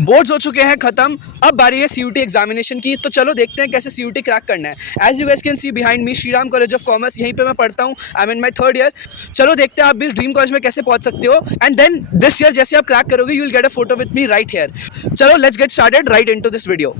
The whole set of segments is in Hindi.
बोर्ड्स हो चुके हैं खत्म। अब बारी है सीयूटी एग्जामिनेशन की, तो चलो देखते हैं कैसे सीयूटी क्रैक करना है। As you guys can see behind me, Shriram college of commerce, यहीं पे मैं पढ़ता हूँ। I am in my third year. चलो देखते हैं आप भी इस ड्रीम कॉलेज में कैसे पहुंच सकते हो। एंड देन दिस ईयर जैसे आप क्रैक करोगे you will get a photo with me right here. चलो let's get started right into this video.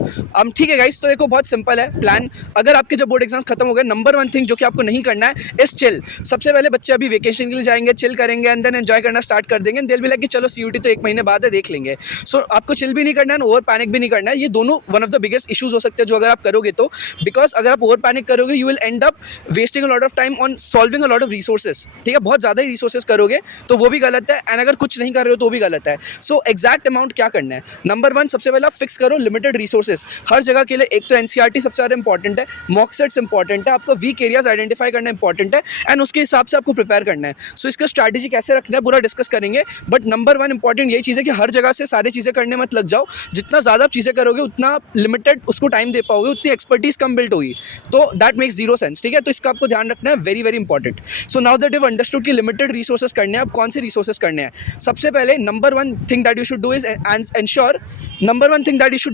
ठीक है गाइस, तो देखो बहुत सिंपल है प्लान। अगर आपके जब बोर्ड एग्जाम खत्म हो गए, नंबर वन थिंग जो कि आपको नहीं करना है इज चिल। सबसे पहले बच्चे अभी वेकेशन के लिए जाएंगे, चिल करेंगे एंड देन एंजॉय करना स्टार्ट कर देंगे। दिल भी लगे चलो सीयूटी तो एक महीने बाद है, देख लेंगे। सो आपको चिल भी नहीं करना है, ओवर पैनिक भी नहीं करना है। ये दोनों one of the biggest issues हो सकते हैं जो अगर आप करोगे तो, बिकॉज अगर आप ओवर पैनिक करोगे you will and up wasting a lot of time on solving a lot of resources. ठीक है, बहुत ज़्यादा ही रिसोर्सेज करोगे तो वो भी गलत है, एंड अगर कुछ नहीं कर रहे हो तो भी गलत है। सो एग्जैक्ट अमाउंट क्या करना है, नंबर वन सबसे पहले आप फिक्स करो लिमिटेड रिसोर्सेज हर जगह के लिए। एक तो एनसीईआरटी सबसे ज़्यादा इंपॉर्टेंट है, मॉक सेट्स इंपॉर्टेंट है, आपको वीक एरियाज आइडेंटिफाई करना इंपॉर्टेंट है, एंड उसके हिसाब से आपको प्रिपेयर करना है। सो इसका स्ट्रैटेजी कैसे रखना है पूरा डिस्कस करेंगे। बट नंबर वन इंपॉर्टेंट यही चीज़ है कि हर जगह से सारी चीज़ें करने मत लग जाओ। जितना ज़्यादा आप चीज़ें करोगे उतना लिमिटेड उसको टाइम दे पाओगे, उतनी एक्सपर्टीज कम बिल्ड होगी, तो दैट मेक्स जीरो सेंस। ठीक है, तो इसका आपको ध्यान रखना है, very very important. So now that you understood कि लिमिटेड रिसोर्सेज करने हैं, अब कौन से रिसोर्सेज करने हैं। सबसे पहले number one thing that you should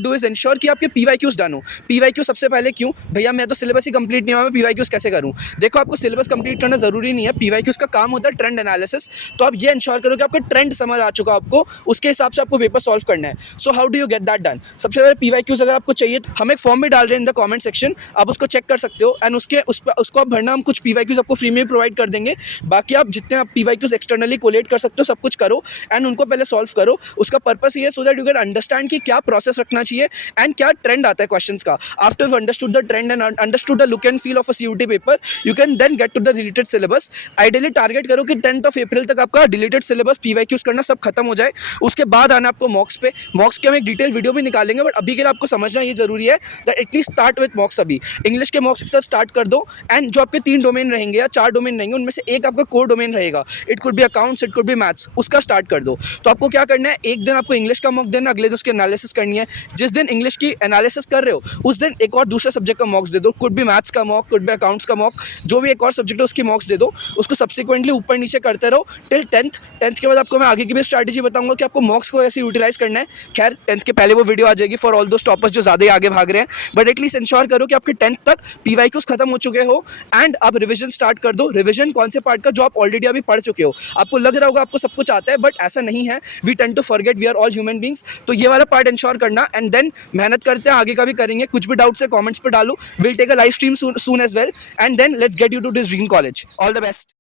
do is ensure कि आपके पीवाईक्यूज डन हो। पीवाईक्यू सबसे पहले क्यों भैया, मैं तो सिलेबस ही कंप्लीट नहीं हुआ, मैं पीवाईक्यूज कैसे करूँ। देखो आपको सिलेबस कंप्लीट करना जरूरी नहीं है, पीवाईक्यूज का काम होता है ट्रेंड एनालिसिस। तो आप ये एंश्योर करो कि आपका ट्रेंड समझ आ चुका, आपको उसके हिसाब से आपको पेपर सॉल्व करना है। So how do you get that done. सबसे पहले पीवाईक्यूज अगर आपको चाहिए तो हम एक फॉर्म भी डाल रहे हैं इन द कमेंट सेक्शन, आप उसको चेक कर सकते हो, एंड उसको आप भरना, हम कुछ पीवाईक्यूज आपको फ्री में प्रोवाइड कर देंगे। बाकी आप जितने आप पीवाईक्यूज एक्सटर्नली कोलेट कर सकते हो सब कुछ करो, एंड उनको पहले सॉल्व करो। उसका पर्पस ये है so that you can understand कि क्या प्रोसेस रखना चाहिए एंड क्या ट्रेंड आता है क्वेश्चंस का। After you understood the trend and understood the look and feel of a CUET paper, you can then get to the related syllabus. Ideally target करो कि 10th अप्रैल तक आपका डिलीटेड सिलेबस पीवाईक्यूज करना सब खत्म हो जाए। उसके बाद आना आपको मॉक्स पे। मॉक्स के हम एक डिटेल वीडियो भी निकालेंगे, बट अभी के लिए आपको समझना ये जरूरी है दैट एटलीस्ट स्टार्ट विद मॉक्स। अभी इंग्लिश के मॉक्स के साथ स्टार्ट कर दो, एंड जो आपके 3 डोमेन रहेंगे या 4 डोमेन रहेंगे उनमें से एक आपका कोर डोमेन रहेगा, it could be accounts, it could be maths, उसका स्टार्ट कर दो। तो आपको क्या करना है, एक दिन आपको इंग्लिश का मॉक देना, अगले दिन उसकी एनालिसिस करनी है। जिस दिन इंग्लिश की एनालिसिस कर रहे हो उस दिन एक और दूसरे सब्जेक्ट का मॉक्स दे दो, कुड बी मैथ्स का मॉक, कुड बी अकाउंट्स का मॉक, जो भी एक और सब्जेक्ट है उसकी मॉक्स दे दो। उसको सब्सिक्वेंटली ऊपर नीचे करते रहो टिल 10th के बाद आपको मैं आगे की भी स्ट्रैटेजी बताऊंगा कि आपको मॉक्स को ऐसे यूटिलाइज करना है। खैर 10th के पहले वो वीडियो आ जाएगी फॉर ऑल दोस टॉपर्स जो ज़्यादा ही आगे भाग रहे हैं, बट एटलीस्ट इंश्योर करो कि आपके 10th तक पीवाईक्यूज खत्म हो चुके हो, एंड आप रिविजन स्टार्ट कर दो। रिविजन कौन से पार्ट का, जो आप ऑलरेडी अभी पढ़ चुके हो। आपको लग रहा होगा आपको सब कुछ आता है, बट ऐसा नहीं है। We tend to forget, we are all human beings. तो ये वाला पार्ट इंश्योर करना, एंड देन मेहनत करते हैं, आगे का भी करेंगे। कुछ भी डाउट्स है कमेंट्स पे डालो, will take a live stream soon as well, and then let's get you to this dream college. All the best.